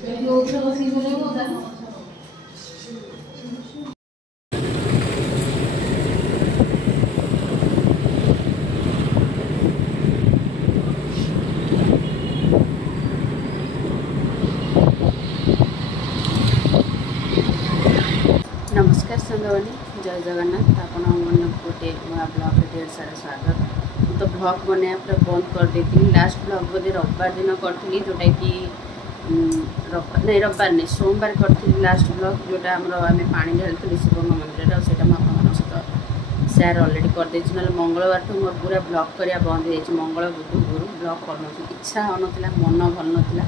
नमस्कार सांगवानी जय जगन्नाथ आपण गोटे नया ब्लॉग ढेर सारा स्वागत। तो ब्लॉग बनाया पूरा बंद कर देती। लास्ट ब्लॉग बोधे रविवार दिन करी जोटा कि रविवार नहीं सोमवार करी लास्ट ब्लॉग जोटा आम पानी ढाली शिव मंदिर से सहित सेयार अलरेडी करदे ना मंगलवार ठूँ मोर पूरा ब्लॉग करा बंद हो मंगल बुध गुरु ब्लॉग कर इच्छा हो मन भल ना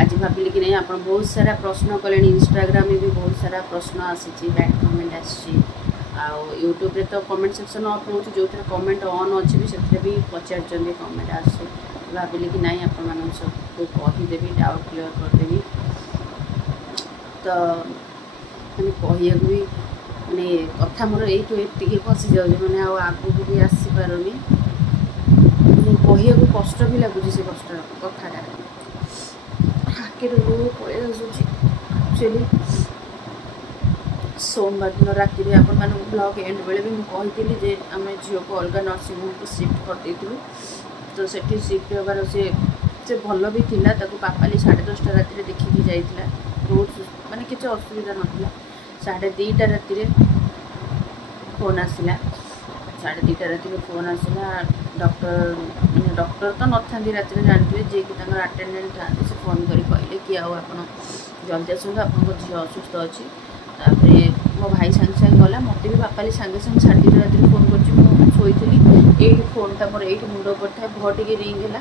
आज भाविली कि नहीं आप बहुत सारा प्रश्न कले इंस्टाग्राम में भी बहुत सारा प्रश्न आसी बैड कमेंट यूट्यूब रे तो कमेंट सेक्शन अफ रोचे जो थे कमेंट ऑन अच्छी भी से भी पचार कमेंट आसे भाविली कि नहीं आप सबको कहीदेवी डाउट क्लियर करदेवी। तो मैंने कह भी मैंने कथा मोर ये फसी जाऊँ मैंने आगू भी आसीपारूनी कह कष्ट भी लगुच से कष्ट कथाटा पलि आक्चुअली सोमवार दिन राति आपण मैं ब्लॉग एंड बेले भी मुझे जे आम झील को अलग नर्सिंग होम को शिफ्ट कर देलु। तो सेठी शिफ्ट होबार से भल भी थिला पापाली 10:30 राति देखिकी जाइथिला बहुत माने किसी असुविधा नाला। 2:30 राति फोन आसला 2:30 राति फोन आसला डॉक्टर मैंने डॉक्टर तो न था राति जानते जी कि अटेंडेंट था से फोन कर कहले कि आप जल्दी आसतु आप झील असुस्थ अच्छी। मो भाई सांगे सांगे गला मत भी बापाली सांगे सांगे 2:30 राति फोन कर ये फोनटा मोर ये मुंड पर था भटे रिंग है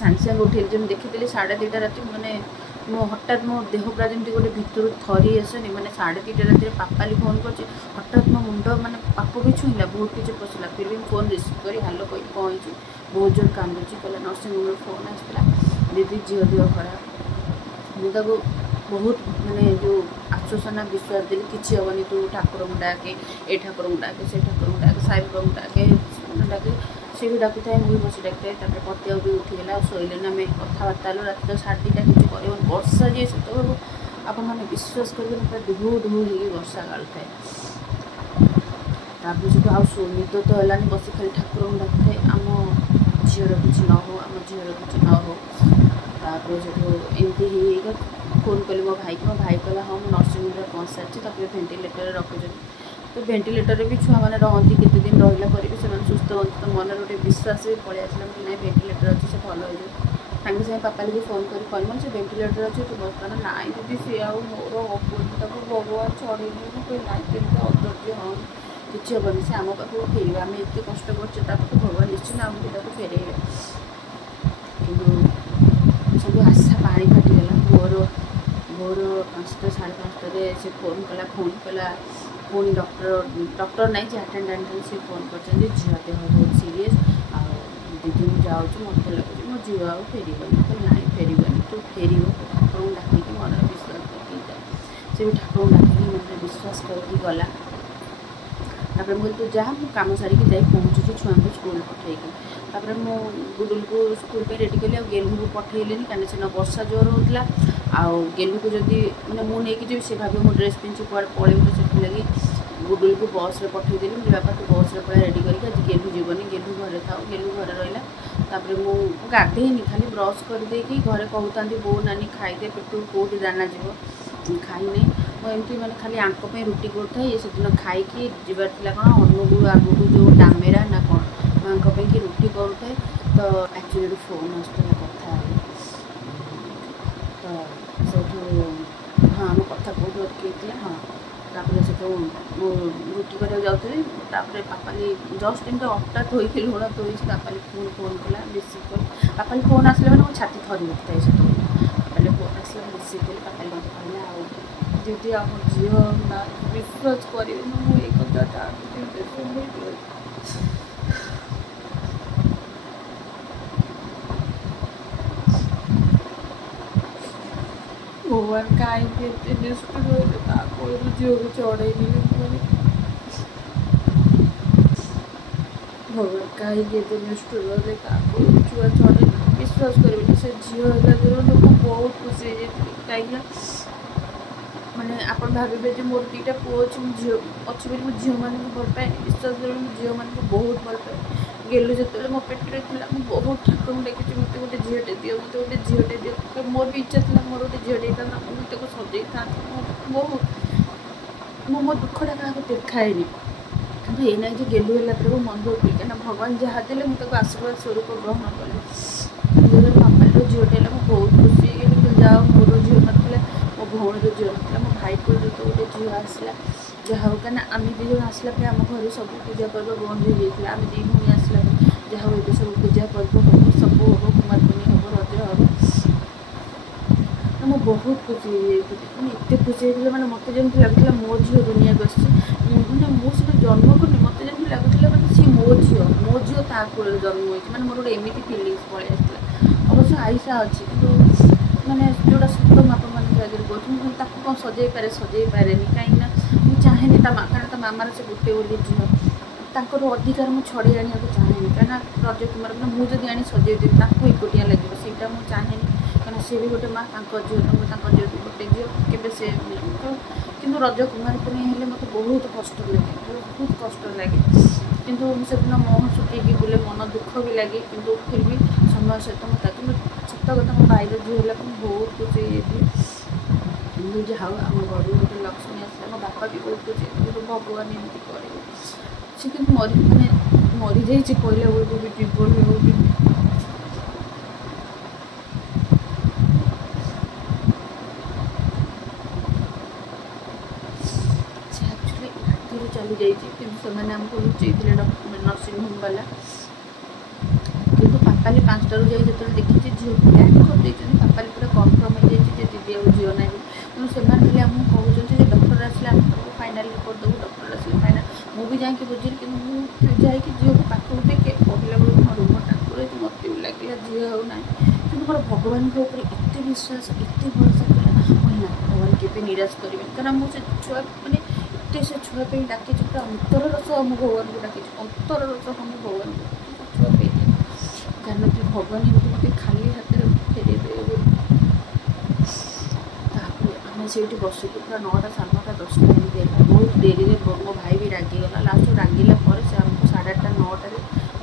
सांगे सांगे उठे जब देखी 2:30 राति मैंने मो हठात मो देह पूरा जमी गोटे भितर थरी आसनी मैंने 2:30 राति पापाली फोन कर हठात मो मुंड मैंने पाप भी छुईला बहुत किसी पशिला फिर भी फोन रिसीव कर हालो कही कहीं बहुत जोर कांदुची कहला नर्सिंग होम फोन आसला दीदी झील देह खराब मुझे बहुत मैंने जो आश्वासना विश्वास देली किसी हेनी तू ठाकुर को डाके ए ठाकुर को डाके से ठाकुर को डाके साई बाबा को डाके डाके सी भी डाकू था मुझे बस डाके पतिया भी उठीगला शोले आम कथबार्ता हूँ रात 2:30 किसी कर वर्षा जी से तो आप विश्वास करेंगे पूरा ढू ढू हो वर्षा गालू थाए सहित आ निद तो है बस खाली ठाकुर को डाकू थाए आम झील किसी न हो आम झील किसी न हो एमती फोन कली मो भाई की मो भाई कहला हाँ मुझे नर्सिंग होम पहुँच सारी भेटिलेटर रखुच तो भेटिलेटर भी छुआ मैंने रहती केते दिन रहा पर भी से सुस्थ हूँ तो मन गोटे विश्वास भी पलि आसला कि नहीं भेटिलेटर अच्छे से भल हो सागे सागे पापाली भी फोन कर कहली से भेटिलेटर अच्छे तो बर्तमान नाई दीदी सी मोर अपुनी भगवान छड़े कोई नाई केमती अधर्य हाँ किसी हेनी से आम पाखक फेर आम एत कष्ट कर भगवान निश्चित आमको फेर कि सब आशा पानी फाटीगला मोर 5टा 5:30 से फोन कला पुणी कहला पुणी डॉक्टर नहीं जे अटेंडेंट से फोन कर झील देह बहुत सीरीयस आ दीदी मुझे जाऊँ मत लगुच मो झील आ फेरबनी कहले ना फेरबनी तू फेर ठाकुर को डाक मन विश्वास करके जाए से भी ठाकुर को डाक मन विश्वास करके गला। मुझे तू जा कम सारिकी जा पहुँचुची छुआ को स्कूल पठेगी मु गुडुल को स्कूल पे रेडी कली गेलू को पठेली कहीं से वर्षा जोर होता आउ गेलू को जदि मैंने मुझे जी से भाव मो ड्रेस पिंधि कड़े पलैबी तो से लगी गुडुल को बस रे पठेदेली मुझे बापा तू बस रे पड़ा रेडी करके आज गेलू जीवनी गेलू घरे था गेलू घरे रहा मु गाधेनी खाली ब्रश करदे घरे कहता बो नानी खाईदे पेटू कौटी दाना जीव खाई एमती मैंने खाली आंक रुटी करता ये से दिन खाई जीवार कौन अनुगुल आगू जो डामेरा ना कौन आंक कि रुटी करुए तो एक्चुअली फोन आसला कथा तो से हाँ आम कथा कौट अटक हाँ तापर से रुटी कर जाऊँगी पापाली जस्ट एमती अटा धोईक लुण धोई पापाली पुणी फोन कला रिसीव कर पापाली फोन आसला मैंने मो छाती थरी उठता है से पापाली फोन आसला रिसीव कर पापाली मत कहला दीदी आम झील ना विश्वास करें मुझे कथा भगवान कहीं निष्ठुर रही झील को चढ़े भगवान कहीं निष्ठुर रही छुआ चढ़े विश्वास विश्वास करेंगे से झील है मुझे बहुत खुशी हो कहीं माने आप भावे जो मोर दुईटा पुओ अच्छे झी अच्छे बोली झील मान भल पाए विश्वास करें झील मान बहुत भल पाए गेलु जो मो पेटे था बहुत ठाकुर डाकी मत गोटे झीटे दियो मत गोटे झीटे दियो मोर भी इच्छा था मोर गोटे झीटे था मुझे सजे था बहुत मो दुखटा क्या देखाएनि कि ये ना गेलु है मन दुख कहीं भगवान जहाँ देले मुझे आशीर्वाद स्वरूप ग्रहण कली जो बापार झीटे है बहुत खुशी जाओ मोर झील ना मो भौणी झील ना मो भाई को जो गोटे झील आसला जहाँ हो कहीं आम दी जन आसला आम घर सब पूजा पर्व बंद हो जाता आम दी भूमि आसला जहाँ ये सब पूजा पर्व हम सब हम कुमार पूर्णिमा हम रज हम मुझे बहुत खुशी मैंने एत खुशी होता मैंने मत जमी लगुला मो झील दुनिया को मैंने मुझे जन्म करनी मत जमी लगुला मैंने सी मो झील ता कूल जन्म होती मैंने मोर गोटे एमती फिलिंग्स पलि आसाला अवश्य आईसा अच्छी कि मैंने जोटा सत आप आगे कहूँ कौन सजे पारे कहीं मुझे चाहेनी कारण मामार से गोटे बोली झील तर अधिकार मुझे छड़े आने चाहेनी कहीं रज कुमार मुझे आनी सजेदेवी एकोटिया लगे सीटा मुझे चाहेनी कहीं सी भी गोटे माँ झील झील गोटे झील के कि रज कुमार पूर्णिमा हेल्ले मत बहुत कष्ट लगे बहुत कष्ट लगे किंतु से दिन मुह शुकैकी बुले मन दुख भी लगे कि फिर भी समय सहित मत कि सत कथा मो भाईर झील है बहुत खुशी हो जहाँ आम घर गोटे लक्ष्मी आसला मो बापा भी बहुत खुशी भगवान एमती करेंगे से कि मरी जाइए कहला बेलू भी जीवन हो चली जाने आमको लुचे नर्सिंग होम वाला कितु पापाली 5टारू जाए देखी झील प्लान कर पापाली पूरा कनफर्म हो जाए दीदी आ झील ना तेणु से आमको कहते डॉक्टर आसले आम फाइनाल रिपोर्ट देव डॉक्टर आसले फाइनाल मुझे जाकि बुझे कि मुझे झील को पाखक देखे कहला बेलू मोर रूम टाँकुर मत भी लगे झील हो ना कि मोर भगवान के ऊपर एत विश्वास एत भरोसा था ना भगवान के निराश करेंगे कारण मुझे छुआ मैंने से छुआ पे डाकी पूरा अंतर रस हम भगवान को डाकी अंतर रस हम भगवान को छुआ पे जान कि भगवान एमती मत खाली हाथ में फेर देवे आम से बसिक पूरा 9टा 9:30 10टा एमती है बहुत डेरी मो भाई भी रागिगला लास्ट रागिला से आमको 8:30 9टार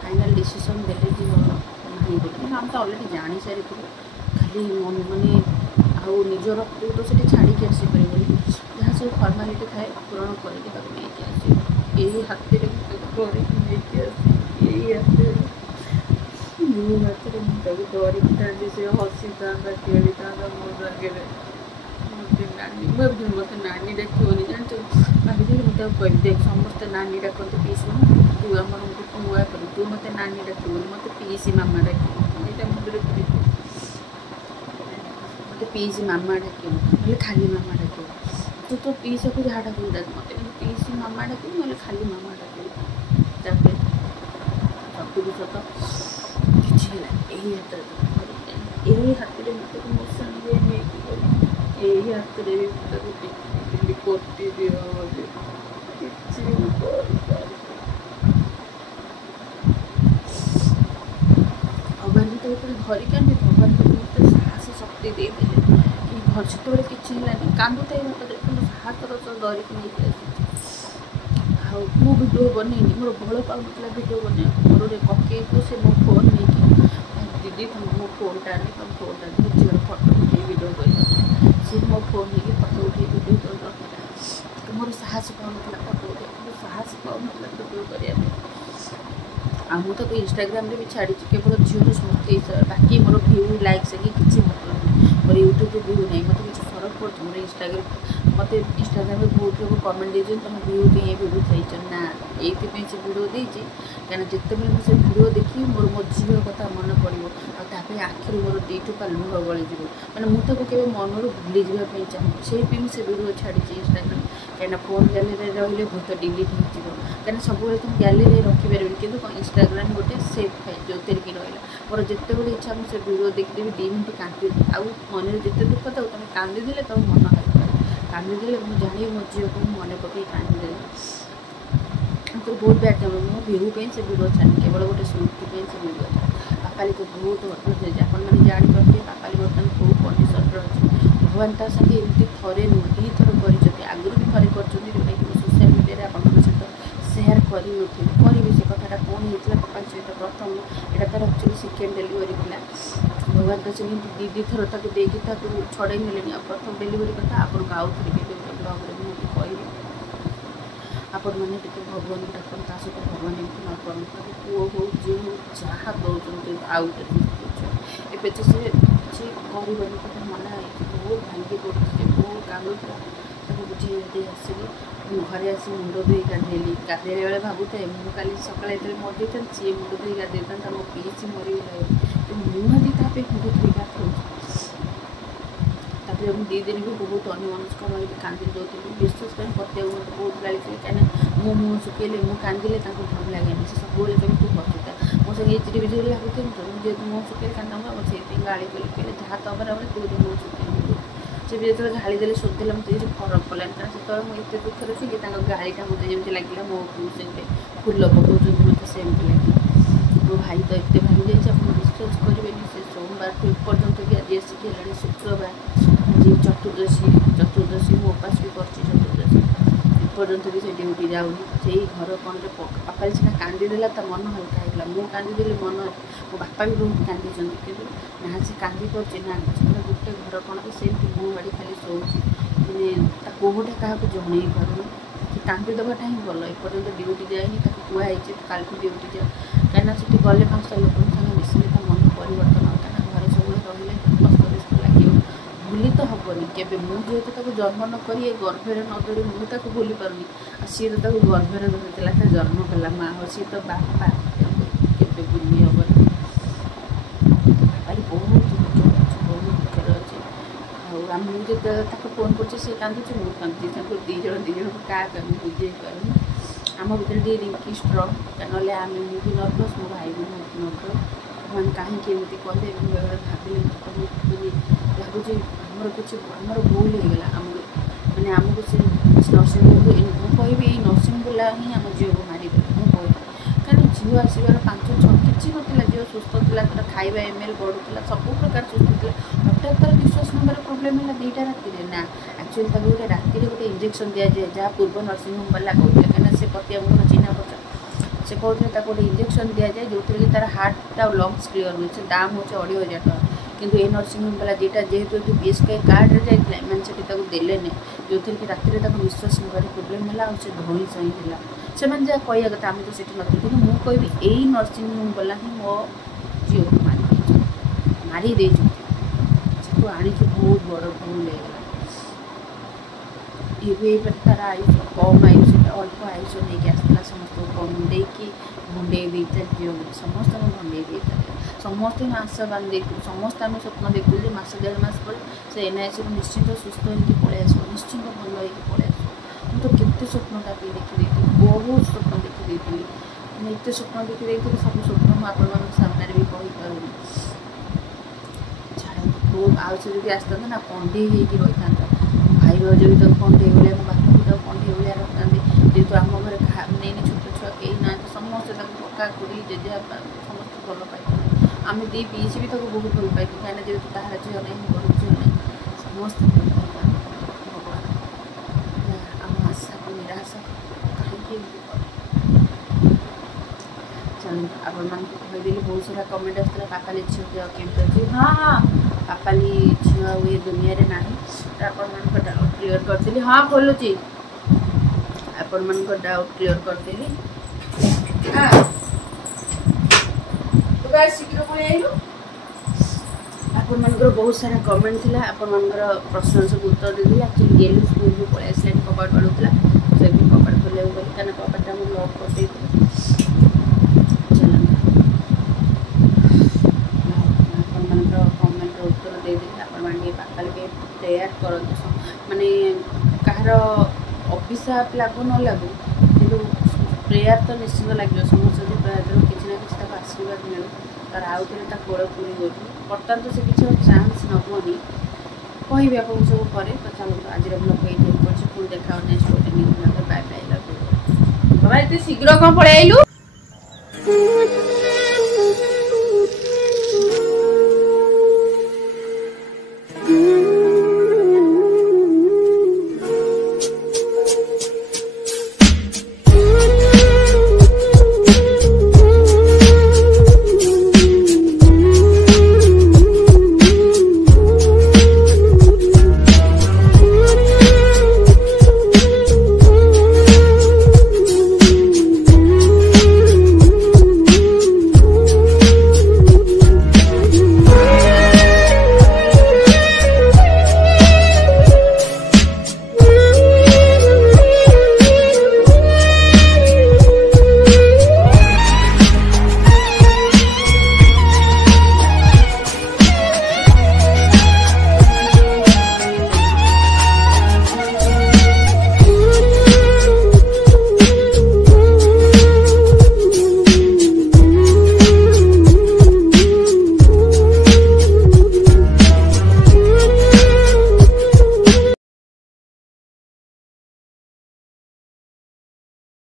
फाइनाल डिसीजन देले जी नहीं बोली आम तो अलरेडी जानी सारी खाली मन माने आउ निजर तो से छाड़ी आसपारे जहाँ सब फर्मालीटी थाए पूरण करके यही हाथ में करके यही हाथ जो हाथ में डरी था से हसी था खेली था मोर आगे मत नानी मत नानी डाकनी जान भाई मुझे कह देख समस्त नानी डाकते पीसी तू आम नुआ कर तू मत नानी डाकनी मत पीसी मामा डाक यहाँ मुझे मत पीसी मामा डाक खाली मामा डाक तू तो पीसा को जहाँ डाक मत पीसी मामा डाक ना खाली मामा डाक सब सत कि यही हाथ में मत मोशन यही हाथ में करती दियो भगवान भी तो धरिक आने भगवान को मत साहस शक्ति देदेले कि घर से किसी है कांदुता मतलब साहसर सह धरिक नहीं आस भिडियो बनईनी मोर बल पाला भिडियो बन मोर गोटे कके को से मो फोन नहीं दीदी तुम मो फोनटा आनी तुम फोनटा झील फटो उठे भिडियो कर सी मो फोन नहीं फटो उठे भिडियो कर रखा मोर साहस पाऊन फटो उठे मोर साहस पाऊन भिडियो करने मुझे इंस्टाग्राम भी छाड़ी केवल झील स्मृति बाकी मोर व्यू लाइक से किसी मतलब नहीं मोर यूट्यूब व्यू नहीं मत किसी फरक पड़ता मोर इंस्टाग्राम मत इंस्टाग्राम में बहुत लोग कमेंट दे तुम व्यू दिए भिडियो थी ना ये से भिडियो देती कहीं जिते मुझे भिडियो देखी मोर मो झील कथा मन पड़ो आखिर मोर दीटुपा लुह गलीज मैंने मुझे मन भूली जावाई चाहिए से से भिडियो छाड़ी इंस्टाग्राम कहीं फोन गैलेरी रही बहुत डिलीट हो कहीं सब तुम गैलेरी रखिपारे कि इंस्टाग्राम गोटे सेफ है जो कि रहा मोर जिते बड़े इच्छा मुझे फिर देखिदेवी 2 मिनट कांदी आउ मन जिते दुख था तुम कांदीदे तुम मन हल्का कांदीदे मुझे जानी मो झील को मन पकई कांदीदे बहुत बैड टाइम मो व्यू से भिडियो छाड़ी केवल गोटे स्मृति से भिडियो पापाली को बहुत आपने जापे पापाली बर्तमान कौ कंडीशन अच्छे भगवान ता साथे एमती थे नुह दी थर कर आगुरी भी थे कर जोटा कि सोशल मीडिया आप सहित सेयार करी से कथा कौन होता पापाली सहित प्रथम यहाँ तार एक्चुअली सेकेंड डेलीवरी था भगवान तो से दी थर देखिए छड़े ने प्रथम डेलीवरी कथा आपको आउ थे गोटे ब्लॉग निहती कह आपण मैंने भगवान को डाक सहित भगवान एमती न कर पुओ हो झी हो जहाँ दौरान आउ एवं तो से किसी गरीबनी कथा मना बहुत भांगी पड़े बहुत कांदुला बुझे बुझे आसिक घरे आसी मुंड धोई गाधेली गाधेला बेले भावुए मुझे सकाले जो मर जाता सी मुंड धोई गाधेता मो पीसी मरीगला मुझे ताप मुंड धोई गाधे तापर 2 दिन भी बहुत अन्यमनस्क रही कांदी दौली विशेष कर पत्या मत बहुत गाड़ी कहीं मुँह सुखेले मुँह कांदिले भल लगे से सब कभी तू बसुता मो संगे इचरी बिजरी लगुते मुझे मुँह सुखेले कांदा से गाड़ी कले जहाँ तबर तू मुँह सुखेली से भी जो गाड़ी देले शोधेला मत किसी फरक पड़ानी कारण से मुझे दुखर थी गाड़ीटा मत जमी लगे मो से फुल पकाउं मत सेमती लगे मो भाई तो एत भांगी जाइए आप विश्वास करेंगे से सोमवार ठूँ एपर्तंत भी आज आसिक है शुक्रवार आज चतुर्दशी मो उपास भी कर चतुर्दशी एपर्तंत भी से ड्यूटी जाऊनी से घर कौन पापाली सीना कांदीदेला मन हल्का होगा मु कांदीदेली मन मो बापा भी बहुत कांदी कि ना से कांदी कर ना गोटे घर कौन से मुँह बाड़ी खाली शोची मैंने कोहटा क्या जन पारूनी कि कांदी देवाटा ही भल एपर्तंत ड्यूटी जाए कहुई काल ड्यूटी जा कहीं से गले 5टा लोक सागे मिसले तो मन परिवर्तन होता है घर सब रही अस्तव्यस्त लगे भूली तो हेनी के मुझे जन्म न कर गर्भर न धरी मुझे भूली पारूनी सी तो गर्भर धरता जन्म कला माँ हो सी तो बापा के भूली हेनी बहुत दुखर अच्छे आम मुझे फोन कर कांदुचे मुझे कांदी दी जन क्या बुझे पारूनी आम भर रिंकी स्ट्रंग ना आम भी नर्भस मो भाई भी बहुत नर्भस भगवान कहीं कहे बेले भाविले लगुच आमर कुछ आमर भूल होगा आम मैंने आमको से नर्सिंग होम कहि नर्सिंग बुला ही आम झील को मारे मुझे कारण झील आसबार 5-6 किसी ना झील सुस्थ था तर खाଇବା एमएल बढ़ुला सब प्रकार सुस्थ था हठात तार निश्वास नंबर प्रोब्लेम है 2टा राति ना एक्चुअली गोटे राति गोटे इंजेक्शन दि जाए जहाँ पूर्व नर्सिंग होम वाला कहते कहीं से पतिया मुझे चिन्ह पचा से कहते गोटे इंजेक्शन दि जाए जो कि तार हार्ट आ लंग्स क्लीयर हुए से दाम हो 2,500 टका किंतु ये नर्सिंग होम वाला जेटा जेहेतु बीएसके कार्ड जाइए मैंने देले जो कि राति निश्वास नबार प्रोब्लेम है से धई सही है से जहाँ कह कथा आम तो से नी कि मुझे कहबी यही नर्सिंग होम वाला ही मो झील को मारी से आणिकी बहुत बड़ भूल होगा तार आयुष कम आयुष अल्प आयुष नहीं आसला समस्त कंडे कि भंडे देता झील समस्त भंडे देता समस्त आशा बांध समस्त आम स्वप्न देखु मस 1.5 मास पर से एनआईसी निश्चित सुस्थ होकर पलि आस निश्चित भल हो पलि आस मुझे तो केते स्वप्न कापी देखी बहुत स्वप्न देखी मैंने एत स्वप्न देखी सब स्वप्न मुझे आपण सामने भी कहीपरूनी छाड़ बहुत आउ से जब आसता ना कंडे हो रही था भाई भाज भी तक कंडे भाया मो बापा भी तक कंडे भाया रखता जेहतु आम घर नहीं छोट छुआ कहीं ना समस्ते कका खुड़ी जेजेबापा समस्त भल पाई आम दी पीसी भी तक बहुत भल पाई कहीं जेहतु तार झील नहीं बड़ झील नहीं समस्त भल पाइबा भगवान आम आशा को निराशा कहीं चलो आपण मान कहीदेली बहुत सारा कमेंट आसला पापाली झील देह केमती अच्छी हाँ हाँ पापाली झील ये दुनिया रे ना आपण मान डाउट क्लीयर करदेली हाँ खोलुची आपण मान डाउट क्लीयर करदेली शीघ्र पलि आइलु आपण मानकर बहुत सारा कमेंट थिला आपण मानकर प्रश्न सब उत्तर देली एक्चुअली गेलु स्कूल भी पलि आसले कपाट बाड़ुला से भी कपाट खोले गली कारण कपाटा मु लॉक कर दे आपण मानकर कमेंट उत्तर दे देली आपण मान पापाली के प्रेयर करत माने कहार अभिशाप लागू न लागू किंतु प्रेयर तो निश्चित लगे समस्त प्रेयर किसी ना किसी आशीर्वाद मिलू तार आउ थे गोड़ पूरी गलु बर्तमान तो से किसी चान्स नबनी कहि आप सब पर तो चलते आज ब्लॉग ये पुणी देखा नेक्स्ट गोटे बाय बाय लव यू बाबा इतने शीघ्र कौन पलि आइलु।